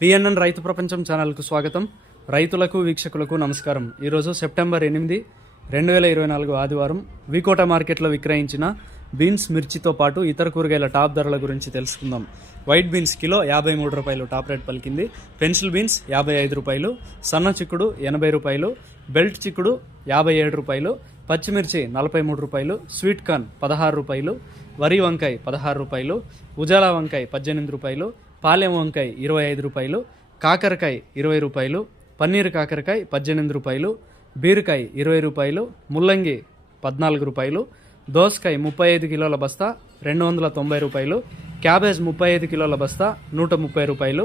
PNN రైతు ప్రపంచం ఛానల్కు స్వాగతం. రైతులకు వీక్షకులకు నమస్కారం. ఈరోజు సెప్టెంబర్ ఎనిమిది రెండు వేల ఇరవై నాలుగు ఆదివారం వికోట మార్కెట్లో విక్రయించిన బీన్స్ మిర్చితో పాటు ఇతర కూరగాయల టాప్ ధరల గురించి తెలుసుకుందాం. వైట్ బీన్స్ కిలో యాభై మూడు రూపాయలు టాప్ రేట్ పలికింది. పెన్సిల్ బీన్స్ యాభై ఐదు రూపాయలు సన్న చిక్కుడు ఎనభై రూపాయలు బెల్ట్ చిక్కుడు యాభై ఏడు రూపాయలు పచ్చిమిర్చి నలభై మూడు రూపాయలు స్వీట్ కార్న్ పదహారు రూపాయలు వరి వంకాయ పదహారు రూపాయలు ఉజాలా వంకాయ పద్దెనిమిది రూపాయలు పాలెం వంకాయ ఇరవై ఐదు రూపాయలు కాకరకాయ ఇరవై రూపాయలు పన్నీర్ కాకరకాయ పద్దెనిమిది రూపాయలు బీరకాయ ఇరవై రూపాయలు ముల్లంగి పద్నాలుగు రూపాయలు దోసకాయ ముప్పై ఐదు కిలోల బస్తా రెండు వందల తొంభై రూపాయలు క్యాబేజ్ ముప్పై ఐదు కిలోల బస్తా నూట ముప్పై రూపాయలు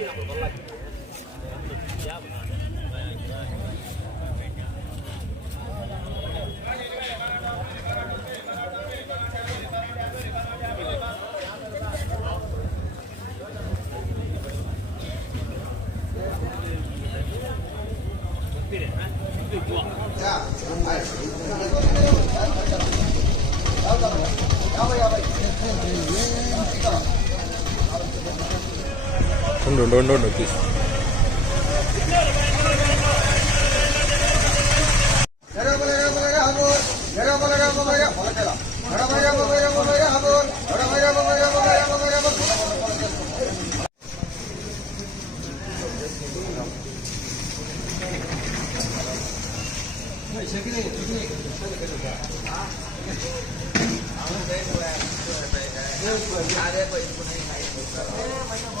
Yeah, I ఉండు ఉండు ప్లీజ్ ఉండు ఉండు ఉండు ఉండు 诶没事儿没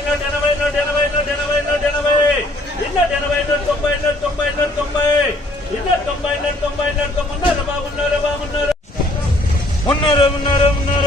నూట ఎనభై నూట ఎనభై నూట ఎనభై నూట ఎనభై ఇన్నూట ఎనభై నూట తొంభై నూట తొంభై నూట తొంభై ಮುನ್ನೂರ ಮುನ್ನೂರ ಮುನ್ನೂರ ಮುನ್ನೂರ